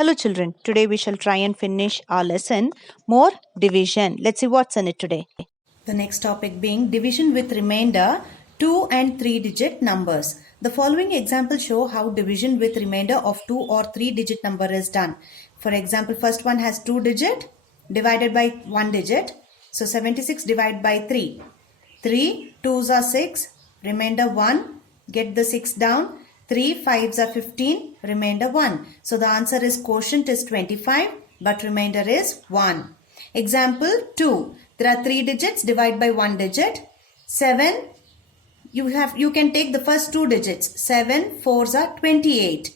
Hello children, today we shall try and finish our lesson, more division. Let's see what's in it today. The next topic being division with remainder 2 and 3 digit numbers. The following examples show how division with remainder of 2 or 3 digit number is done. For example, first one has 2 digit divided by 1 digit. So 76 divided by 3. 3 2s are 6, remainder 1, get the 6 down. 3 5s are 15, remainder 1. So the answer is quotient is 25 but remainder is 1. Example 2. There are 3 digits, divide by 1 digit. 7, you can take the first 2 digits. 7 4s are 28.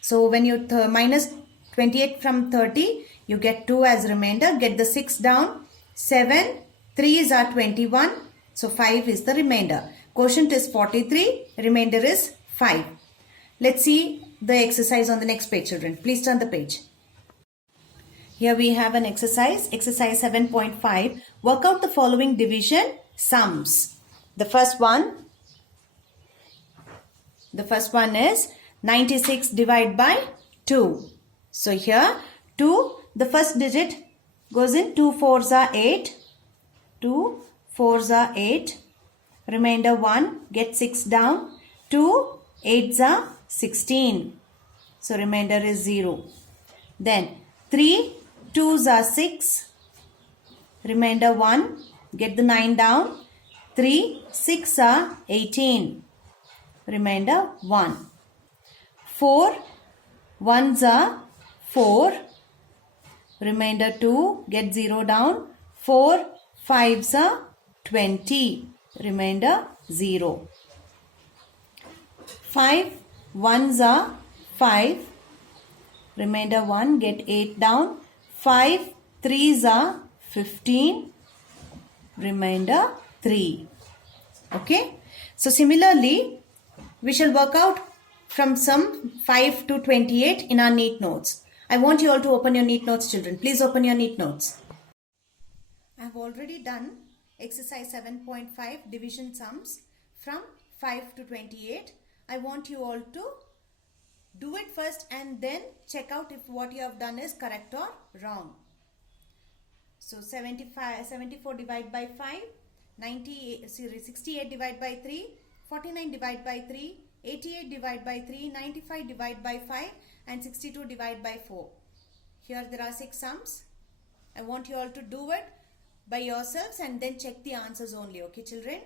So when you minus 28 from 30, you get 2 as remainder. Get the 6 down. 7 3s are 21. So 5 is the remainder. Quotient is 43. Remainder is 5. Let's see the exercise on the next page, children. Please turn the page. Here we have an exercise 7.5. Work out the following division sums. The first one is 96 divided by 2. So here 2, the first digit goes in. 2 4s are 8. 2 4s are 8. Remainder 1, get 6 down. 2 8s are 16. So remainder is 0. Then 3 2s are 6. Remainder 1, get the 9 down. 3 6 are 18. Remainder 1. 4 1s are 4. Remainder 2, get 0 down. 4 5s are 20. Remainder 0. 5 1s are 5. Remainder 1, get 8 down. 5 3s are 15. Remainder 3. Okay. So similarly, we shall work out from sum 5 to 28 in our neat notes. I want you all to open your neat notes, children. Please open your neat notes. I have already done exercise 7.5 division sums from 5 to 28. I want you all to do it first and then check out if what you have done is correct or wrong. So 74 divided by 5, 68 divided by 3, 49 divided by 3, 88 divided by 3, 95 divided by 5 and 62 divided by 4. Here there are 6 sums. I want you all to do it by yourselves and then check the answers only. Okay children?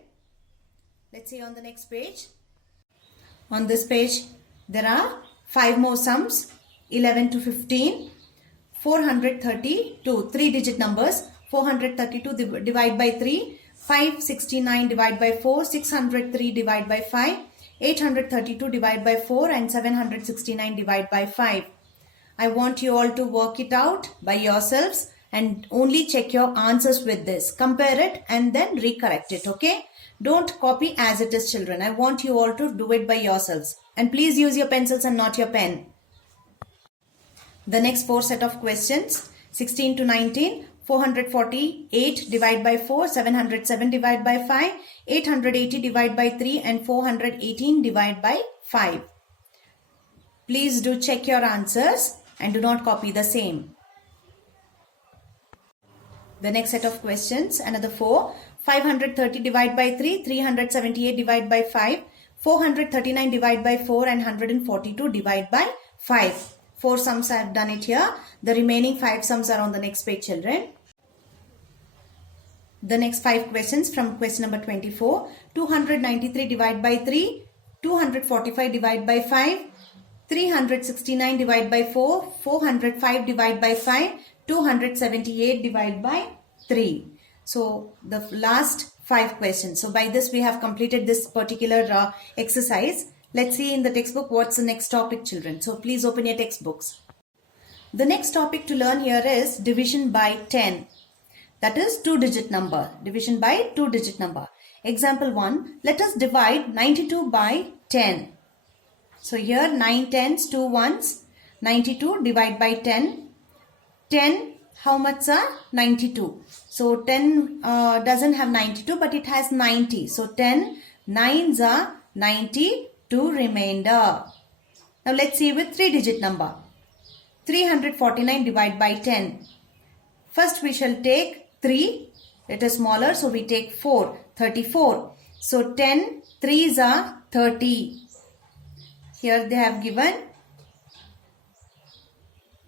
Let's see on the next page. On this page there are 5 more sums, 11 to 15, 432, 3 digit numbers, 432 divided by 3, 569 divided by 4, 603 divided by 5, 832 divided by 4 and 769 divided by 5. I want you all to work it out by yourselves and only check your answers with this. Compare it and then recorrect it, okay? Don't copy as it is, children. I want you all to do it by yourselves. And please use your pencils and not your pen. The next 4 set of questions, 16 to 19, 448 divided by 4, 707 divided by 5, 880 divided by 3 and 418 divided by 5. Please do check your answers and do not copy the same. The next set of questions, another 4, 530 divided by 3, 378 divided by 5, 439 divided by 4 and 142 divided by 5. 4 sums I have done it here. The remaining 5 sums are on the next page, children. The next 5 questions from question number 24. 293 divided by 3, 245 divided by 5, 369 divided by 4, 405 divided by 5, 278 divided by 3. So the last 5 questions. So by this we have completed this particular exercise. Let's see in the textbook what's the next topic, children. So please open your textbooks. The next topic to learn here is division by 10. That is 2-digit number. Division by 2-digit number. Example 1. Let us divide 92 by 10. So here 9 tens, 2 ones. 92 divide by 10. 10, how much are 92? So 10 doesn't have 92 but it has 90. So 10 nines are 92 remainder. Now let's see with 3-digit number. 349 divided by 10. First we shall take 3. It is smaller, so we take 4. 34. So 10 3s are 30. Here they have given.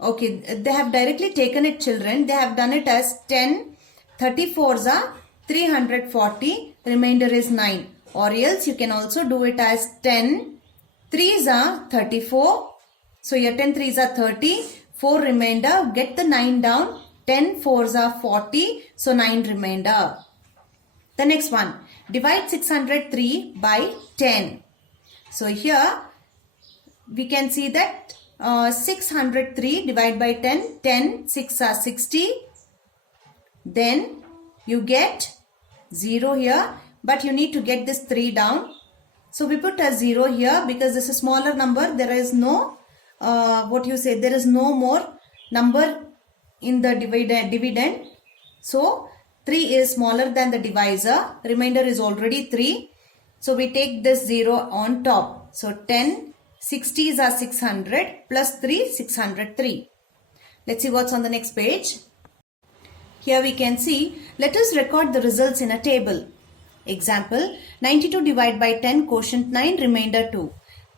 Okay, they have directly taken it, children. They have done it as 10. 34s are 340. Remainder is 9. Or else you can also do it as 10. 3s are 34. So your 10 3s are 30. 4 remainder. Get the 9 down. 10 4s are 40. So 9 remainder. The next one. Divide 603 by 10. So here we can see that 603 divided by 10. 10 6 are 60. Then you get 0 here. But you need to get this 3 down. So we put a 0 here because this is a smaller number. There is no, there is no more number in the dividend. So 3 is smaller than the divisor. Remainder is already 3. So we take this 0 on top. So 10, 60s are 600 plus 3, 603. Let's see what's on the next page. Here we can see, let us record the results in a table. Example, 92 divided by 10, quotient 9, remainder 2.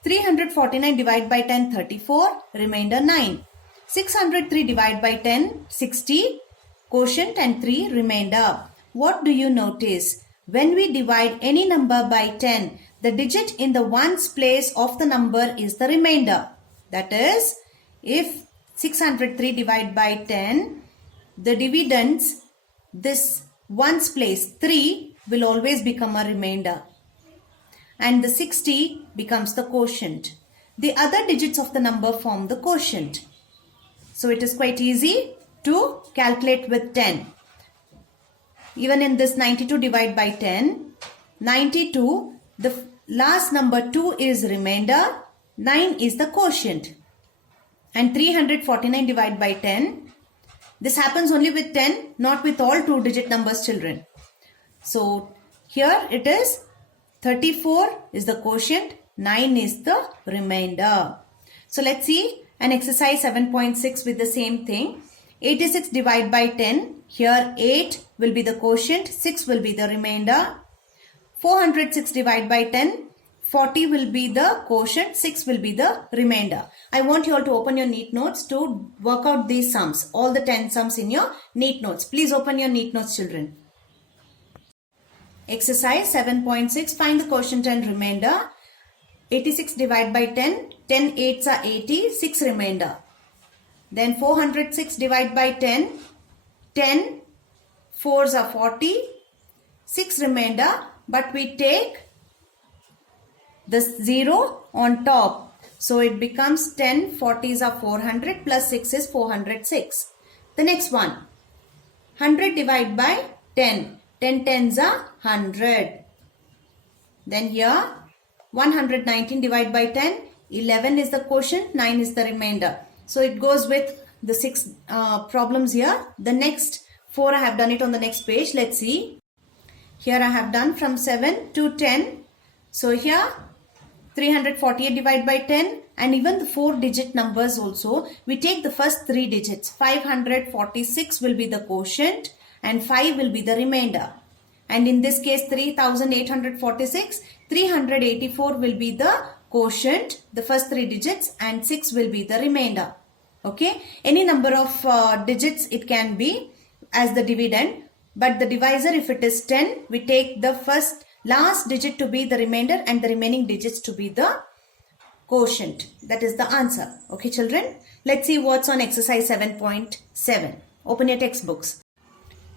349 divided by 10, 34, remainder 9. 603 divided by 10, 60, quotient and 3, remainder. What do you notice? When we divide any number by 10, the digit in the ones place of the number is the remainder. That is, if 603 divided by 10, the dividends, this ones place 3 will always become a remainder. And the 60 becomes the quotient. The other digits of the number form the quotient. So it is quite easy to calculate with 10. Even in this 92 divided by 10, 92, the last number 2 is remainder, 9 is the quotient. And 349 divided by 10, this happens only with 10, not with all 2-digit numbers, children. So here it is 34 is the quotient, 9 is the remainder. So let's see an exercise 7.6 with the same thing. 86 divided by 10. Here 8 will be the quotient, 6 will be the remainder. 406 divided by 10. 40 will be the quotient, 6 will be the remainder. I want you all to open your neat notes to work out these sums. All the 10 sums in your neat notes. Please open your neat notes, children. Exercise 7.6. Find the quotient and remainder. 86 divided by 10. 10 8s are 80. 6 remainder. Then 406 divided by 10. 10 4s are 40. 6 remainder. But we take this 0 on top. So it becomes 10 40s are 400 plus 6 is 406. The next one. 100 divided by 10. 10 10s are 100. Then here 119 divided by 10. 11 is the quotient, 9 is the remainder. So it goes with the 6 problems here. The next 4 I have done it on the next page. Let's see. Here I have done from 7 to 10. So here 348 divided by 10 and even the 4-digit numbers also. We take the first 3 digits. 546 will be the quotient and 5 will be the remainder. And in this case 3846, 384 will be the quotient, the first 3 digits, and 6 will be the remainder. Okay, any number of digits it can be as the dividend, but the divisor, if it is 10, we take the last digit to be the remainder and the remaining digits to be the quotient. That is the answer. Okay, children, let's see what's on exercise 7.7. Open your textbooks.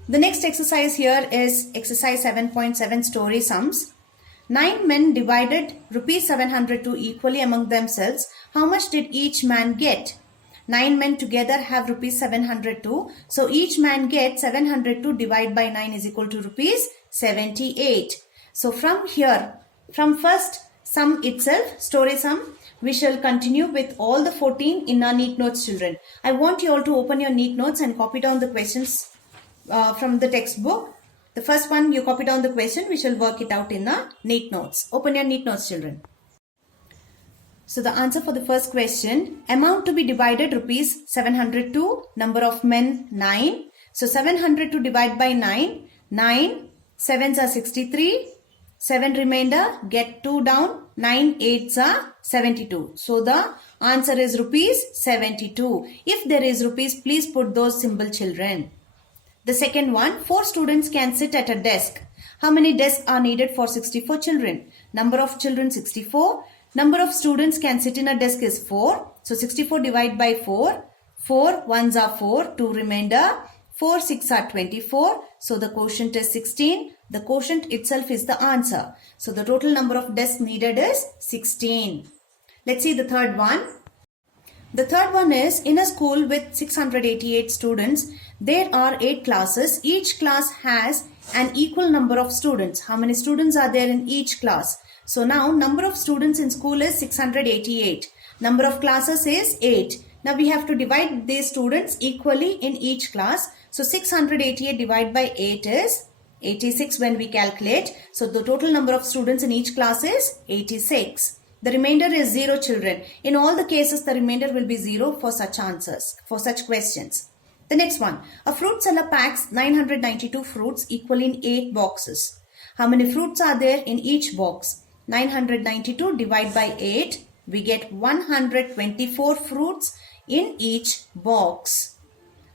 The next exercise here is exercise 7.7 story sums. 9 men divided rupees 702 equally among themselves. How much did each man get? 9 men together have rupees 702. So each man gets 702 divided by 9 is equal to rupees 78. So from here, from first sum itself, story sum, we shall continue with all the 14 in our neat notes, children. I want you all to open your neat notes and copy down the questions from the textbook. The first one you copy down the question, we shall work it out in the neat notes. Open your neat notes, children. So the answer for the first question, amount to be divided rupees 702, number of men 9. So 700 to divide by 9, 9, 7s are 63, 7 remainder, get 2 down, 9 8s are 72. So the answer is rupees 72. If there is rupees, please put those symbol children. The second one, 4 students can sit at a desk. How many desks are needed for 64 children? Number of children 64. Number of students can sit in a desk is 4. So 64 divided by 4. 4 ones are 4, 2 remainder. 4 6 are 24. So the quotient is 16. The quotient itself is the answer. So the total number of desks needed is 16. Let's see the third one. The third one is, in a school with 688 students, there are 8 classes. Each class has an equal number of students. How many students are there in each class? So now number of students in school is 688. Number of classes is 8. Now we have to divide these students equally in each class. So 688 divided by 8 is 86 when we calculate. So the total number of students in each class is 86. The remainder is 0 children. In all the cases, the remainder will be 0 for such answers, for such questions. The next one. A fruit seller packs 992 fruits equal in 8 boxes. How many fruits are there in each box? 992 divided by 8. We get 124 fruits in each box.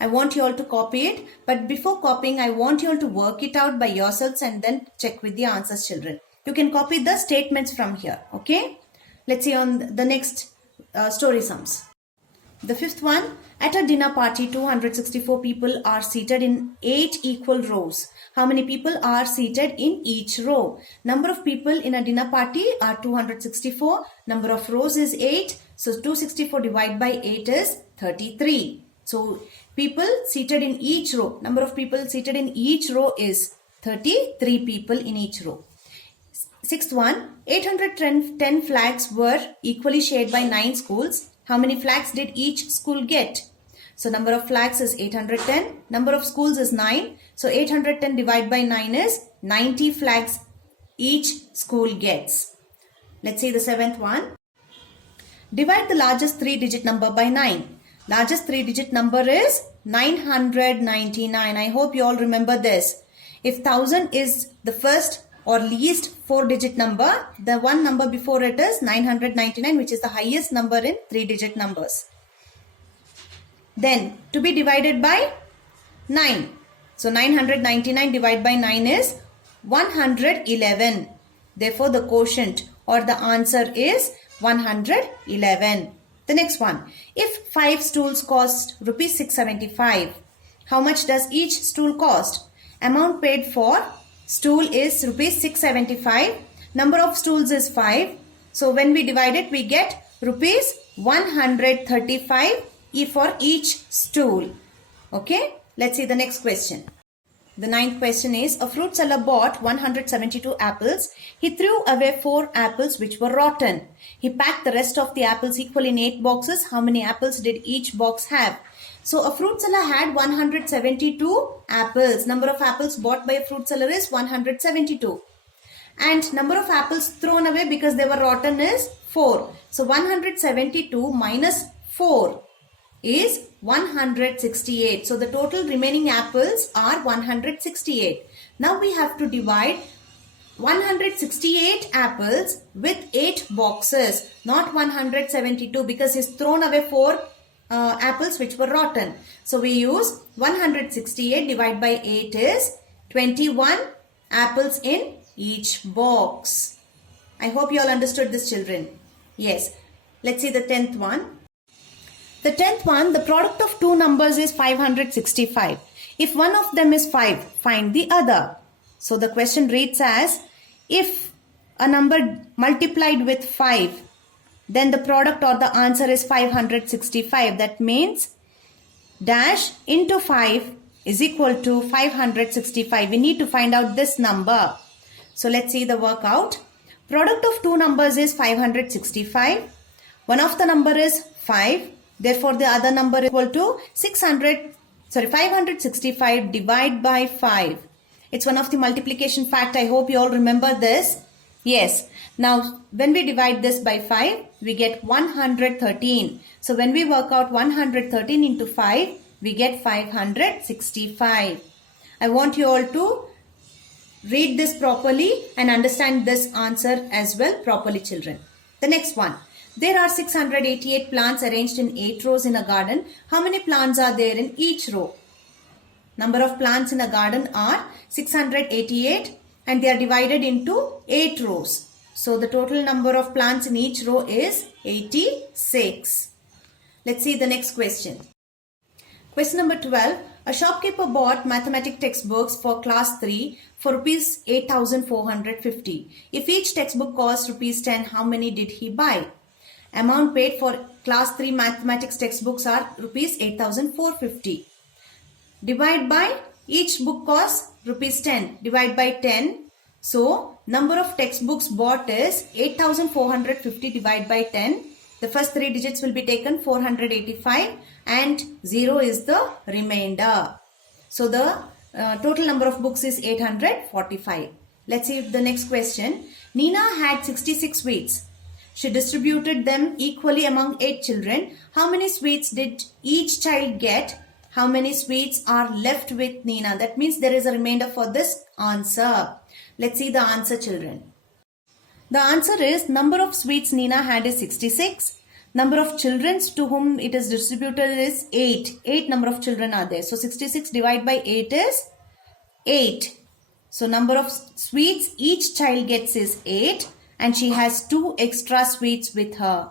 I want you all to copy it. But before copying, I want you all to work it out by yourselves and then check with the answers, children. You can copy the statements from here. Okay? Let's see on the next story sums. The fifth one, at a dinner party, 264 people are seated in 8 equal rows. How many people are seated in each row? Number of people in a dinner party are 264. Number of rows is 8. So 264 divided by 8 is 33. So people seated in each row, number of people seated in each row is 33 people in each row. Sixth one, 810 flags were equally shared by 9 schools. How many flags did each school get? So number of flags is 810. Number of schools is 9. So 810 divided by 9 is 90 flags each school gets. Let's see the seventh one. Divide the largest 3-digit number by 9. Largest 3-digit number is 999. I hope you all remember this. If 1000 is the first or least 4-digit number, the one number before it is 999, which is the highest number in 3-digit numbers. Then to be divided by 9. So 999 divided by 9 is 111. Therefore the quotient or the answer is 111. The next one. If 5 stools cost rupees 675, how much does each stool cost? Amount paid for stool is rupees 675. Number of stools is 5. So when we divide it, we get rupees 135 for each stool. Okay, let's see the next question. The ninth question is, a fruit seller bought 172 apples. He threw away 4 apples which were rotten. He packed the rest of the apples equal in 8 boxes. How many apples did each box have? So a fruit seller had 172 apples. Number of apples bought by a fruit seller is 172. And number of apples thrown away because they were rotten is 4. So 172 minus 4 is 168. So the total remaining apples are 168. Now we have to divide 168 apples with 8 boxes, not 172, because he's thrown away 4 apples which were rotten. So we use 168 divided by 8 is 21 apples in each box. I hope you all understood this, children. Yes. Let's see the 10th one. The 10th one, the product of 2 numbers is 565. If one of them is 5, find the other. So the question reads as, if a number multiplied with 5, then the product or the answer is 565. That means dash into 5 is equal to 565. We need to find out this number. So let's see the workout. Product of 2 numbers is 565. One of the number is 5. Therefore, the other number is equal to 565 divided by 5. It's one of the multiplication fact. I hope you all remember this. Yes. Now, when we divide this by 5, we get 113. So when we work out 113 into 5, we get 565. I want you all to read this properly and understand this answer as well properly, children. The next one. There are 688 plants arranged in 8 rows in a garden. How many plants are there in each row? Number of plants in a garden are 688 and they are divided into 8 rows. So the total number of plants in each row is 86. Let's see the next question. Question number 12. A shopkeeper bought mathematics textbooks for class 3 for rupees 8,450. If each textbook cost rupees 10, how many did he buy? Amount paid for class 3 mathematics textbooks are rupees 8,450. Divide by each book costs rupees 10. Divide by 10. So number of textbooks bought is 8,450 divided by 10. The first 3 digits will be taken 485 and 0 is the remainder. So the total number of books is 845. Let's see the next question. Nina had 66 sweets. She distributed them equally among 8 children. How many sweets did each child get? How many sweets are left with Nina? That means there is a remainder for this answer. Let's see the answer, children. The answer is number of sweets Nina had is 66. Number of children to whom it is distributed is 8. 8 number of children are there. So 66 divided by 8 is 8. So number of sweets each child gets is 8 and she has 2 extra sweets with her.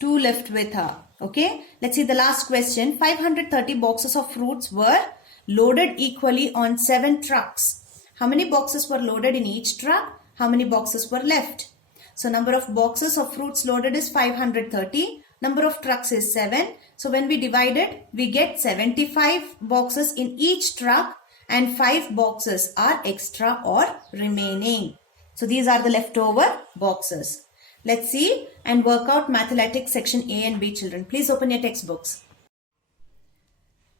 2 left with her. Okay. Let's see the last question. 530 boxes of fruits were loaded equally on 7 trucks. How many boxes were loaded in each truck? How many boxes were left? So number of boxes of fruits loaded is 530. Number of trucks is 7. So when we divide it, we get 75 boxes in each truck and 5 boxes are extra or remaining. So these are the leftover boxes. Let's see and work out mathematics section A and B, children. Please open your textbooks.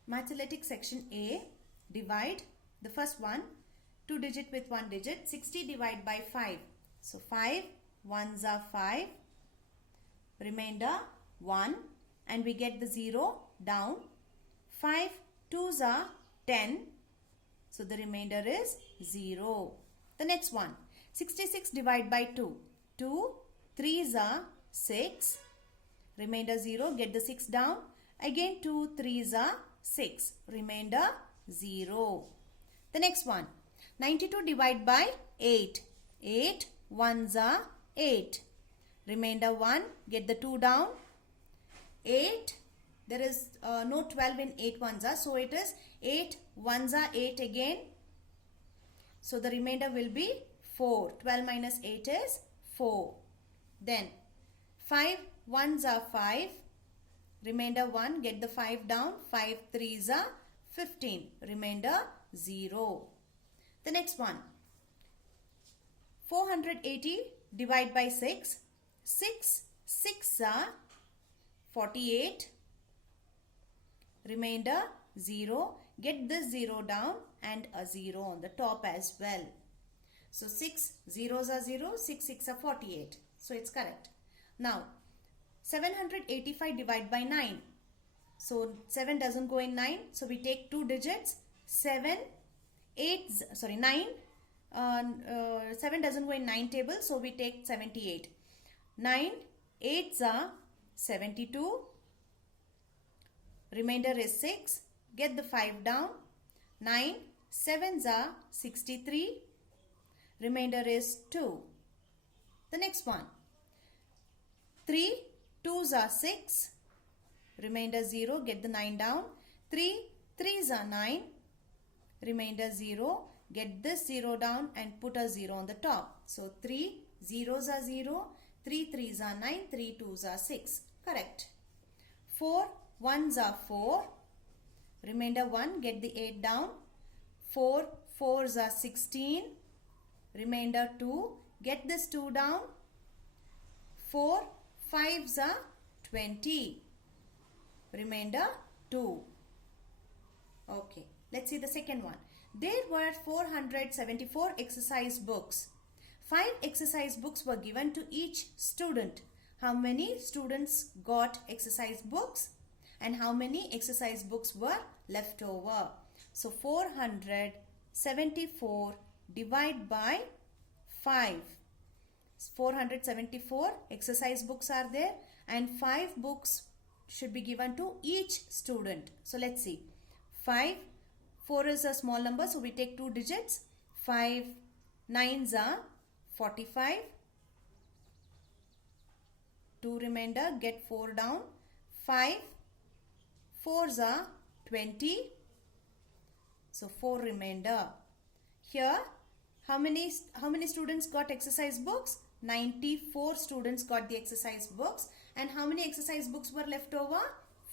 Mathematics section A, divide. The first one, 2 digit with 1 digit, 60 divided by 5. So 5 ones are 5, remainder 1 and we get the 0 down. 5 twos are 10, so the remainder is 0. The next one, 66 divided by 2. 2 threes are 6, remainder 0, get the 6 down. Again 2 threes are 6, remainder 0. The next one, 92 divided by 8. 8 ones are 8. Remainder 1. Get the 2 down. 8. There is no 12 in 8 ones are. So it is 8 ones are 8 again. So the remainder will be 4. 12 minus 8 is 4. Then 5 ones are 5. Remainder 1. Get the 5 down. 5 threes are 15. Remainder 0. The next one. 480 divide by 6. 6 6 are 48. Remainder 0. Get this 0 down and a 0 on the top as well. So 6 zeros are 0. 6 6 are 48. So it's correct. Now 785 divide by 9. So 7 doesn't go in 9. So we take 2 digits. 9. 7 doesn't go in 9 table, so we take 78. 9 8s are 72. Remainder is 6. Get the 5 down. 9 7s are 63. Remainder is 2. The next one. 3 2s are 6. Remainder 0. Get the 9 down. 3 3s are 9. Remainder 0. Get this 0 down and put a 0 on the top. So 3 zeros are 0. 3 3s are 9. 3 2s are 6. Correct. 4 1s are 4. Remainder 1. Get the 8 down. 4 4s are 16. Remainder 2. Get this 2 down. 4 5s are 20. Remainder 2. Okay. Let's see the second one. There were 474 exercise books. 5 exercise books were given to each student. how many students got exercise books and how many exercise books were left over. So 474 divided by 5. 474 exercise books are there and 5 books should be given to each student. So let's see. 4 is a small number, so we take 2 digits. 5 9s are 45. 2 remainder, get 4 down. 5 4s are 20. So 4 remainder. Here, how many students got exercise books? 94 students got the exercise books. And how many exercise books were left over?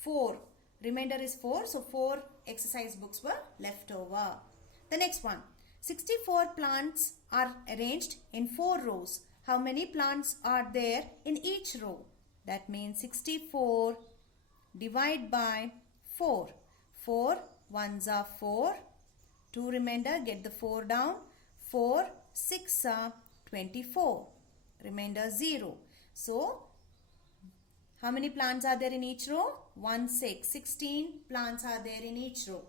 4. Remainder is 4. So 4 exercise books were left over. The next one. 64 plants are arranged in 4 rows. How many plants are there in each row? That means 64 divided by 4. 4 1s are 4. 2 remainder, get the 4 down. 4 6 are 24. Remainder 0. So, how many plants are there in each row? 1 6. 16 plants are there in each row.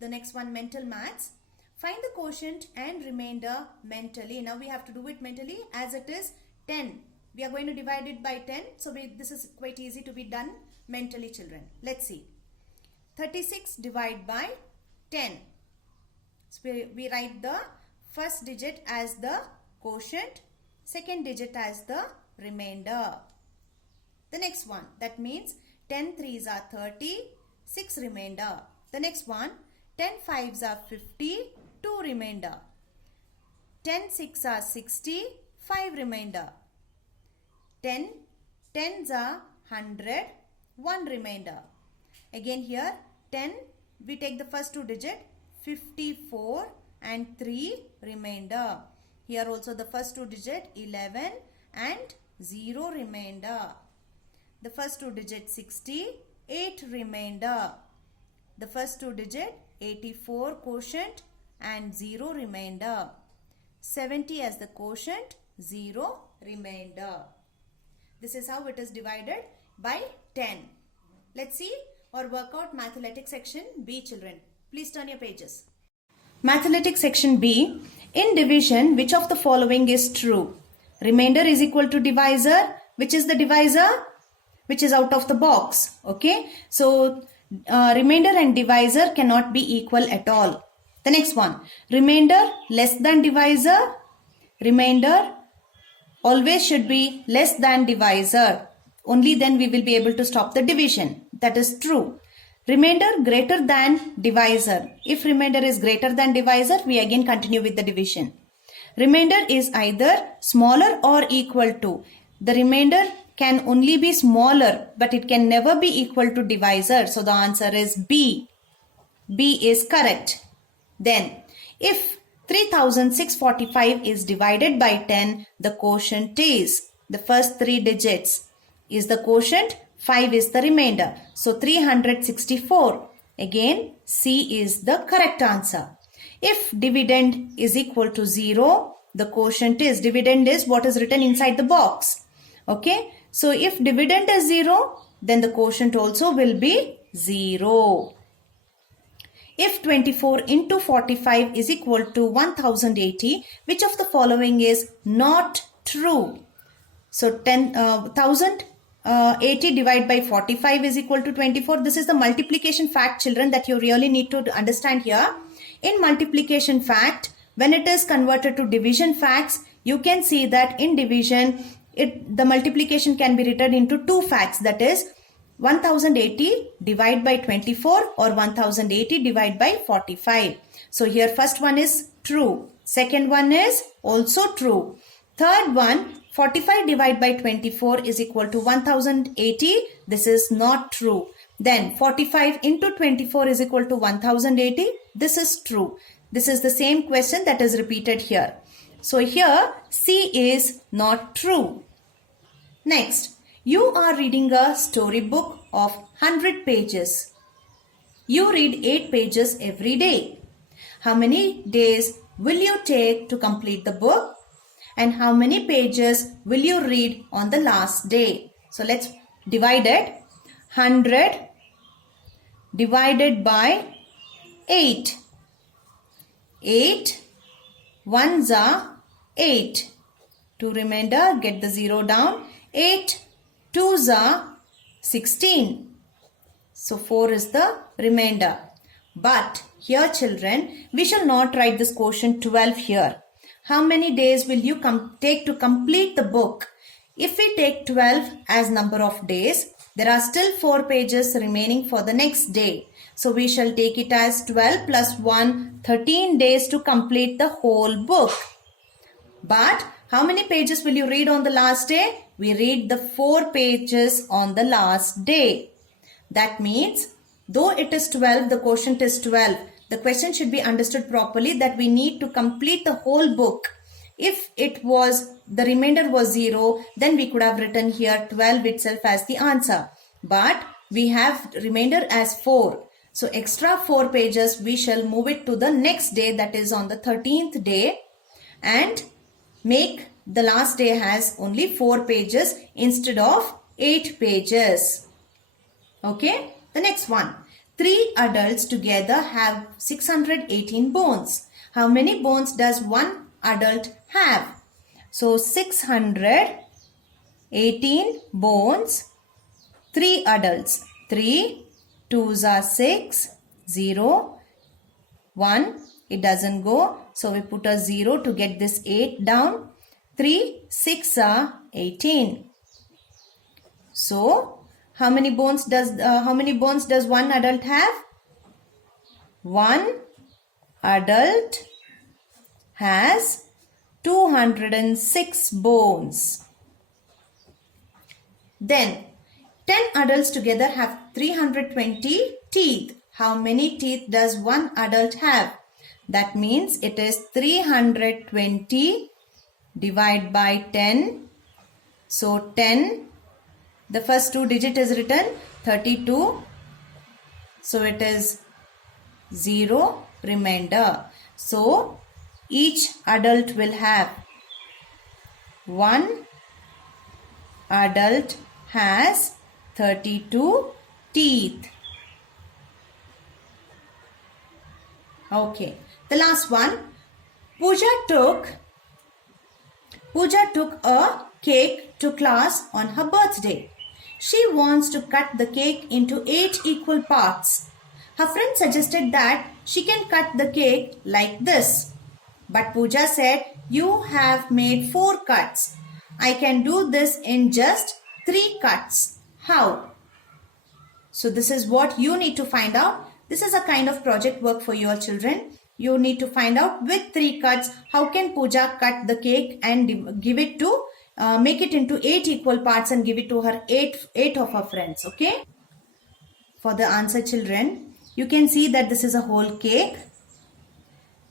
The next one, mental maths. Find the quotient and remainder mentally. Now we have to do it mentally as it is 10. We are going to divide it by 10. So this is quite easy to be done mentally, children. Let's see. 36 divided by 10. So we write the first digit as the quotient, second digit as the remainder. The next one, that means 10 3s are 30, 6 remainder. The next one, 10 5s are 50, 2 remainder. 10 6 are 60, 5 remainder. 10 10s are 100, 1 remainder. Again here, 10, we take the first 2 digit, 54 and 3 remainder. Here also the first 2 digit, 11 and 0 remainder. The first 2 digit, 60, 8 remainder. The first 2 digit, 84 quotient and 0 remainder. 70 as the quotient, 0 remainder. This is how it is divided by 10. Let's see or work out Mathematics section B, children. Please turn your pages. Mathematics section B. In division, which of the following is true? Remainder is equal to divisor. Which is the divisor? Which is out of the box. Okay. So, remainder and divisor cannot be equal at all. The next one. Remainder less than divisor. Remainder always should be less than divisor. Only then we will be able to stop the division. That is true. Remainder greater than divisor. If remainder is greater than divisor, we again continue with the division. Remainder is either smaller or equal to. The remainder can only be smaller, but it can never be equal to divisor. So the answer is B. B is correct. Then, if 3645 is divided by 10, the quotient is, the first 3 digits is the quotient, 5 is the remainder. So 364. Again, C is the correct answer. If dividend is equal to 0, the quotient is, dividend is what is written inside the box. Okay. So if dividend is 0, then the quotient also will be 0. If 24 into 45 is equal to 1080, which of the following is not true? So 1080 divided by 45 is equal to 24. This is the multiplication fact, children, that you really need to understand here. In multiplication fact, when it is converted to division facts, you can see that in division, the multiplication can be written into 2 facts, that is 1080 divided by 24 or 1080 divided by 45. So here first one is true. Second one is also true. Third one, 45 divided by 24 is equal to 1080. This is not true. Then 45 into 24 is equal to 1080. This is true. This is the same question that is repeated here. So here C is not true. Next, you are reading a storybook of 100 pages. You read 8 pages every day. How many days will you take to complete the book? and how many pages will you read on the last day? So let's divide it. 100 divided by 8. 8 ones are 8. 2 remainder, get the 0 down. 8 twos are 16. So 4 is the remainder. But here children, we shall not write this quotient 12 here. How many days will you take to complete the book? If we take 12 as number of days, there are still 4 pages remaining for the next day. So we shall take it as 12 plus 1, 13 days to complete the whole book. But how many pages will you read on the last day? We read the 4 pages on the last day. That means, though it is 12, the quotient is 12. The question should be understood properly that we need to complete the whole book. If the remainder was 0, then we could have written here 12 itself as the answer. But we have remainder as 4. So extra 4 pages, we shall move it to the next day, that is on the 13th day, and make the last day has only 4 pages instead of 8 pages. Okay, the next one. 3 adults together have 618 bones. How many bones does one adult have? So 618 bones, 3 adults. 3, 2s are 6, 0, 1, it doesn't go. So we put a 0 to get this 8 down. 3, 6 are 18. So how many bones does one adult have? One adult has 206 bones. Then 10 adults together have 320 teeth. How many teeth does one adult have? That means it is 320 divided by 10. So 10. The first 2 digit is written 32. So it is 0 remainder. So each adult will have, one adult has 32 teeth. Okay. The last one. Pooja took a cake to class on her birthday. She wants to cut the cake into 8 equal parts. Her friend suggested that she can cut the cake like this. But Pooja said, you have made 4 cuts. I can do this in just 3 cuts. How? So this is what you need to find out. This is a kind of project work for your children. You need to find out with 3 cuts, how can Pooja cut the cake and give it to make it into 8 equal parts and give it to her 8 of her friends. Okay. For the answer children, you can see that this is a whole cake.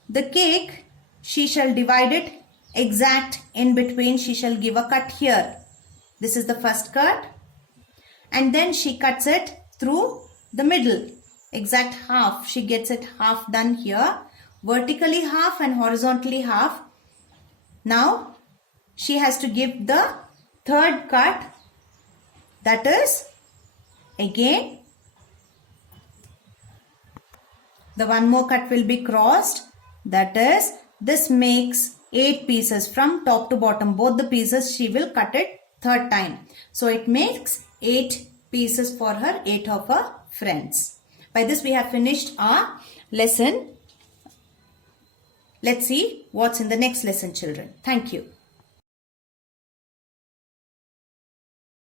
The cake, she shall divide it exact in between. She shall give a cut here. This is the first cut. And then she cuts it through the middle. Exact half. She gets it half done here. Vertically half and horizontally half. Now she has to give the third cut, that is again the one more cut will be crossed, that is this makes 8 pieces from top to bottom. Both the pieces she will cut it third time. So it makes 8 pieces for her 8 of her friends. By this we have finished our lesson. Let's see what's in the next lesson children. Thank you.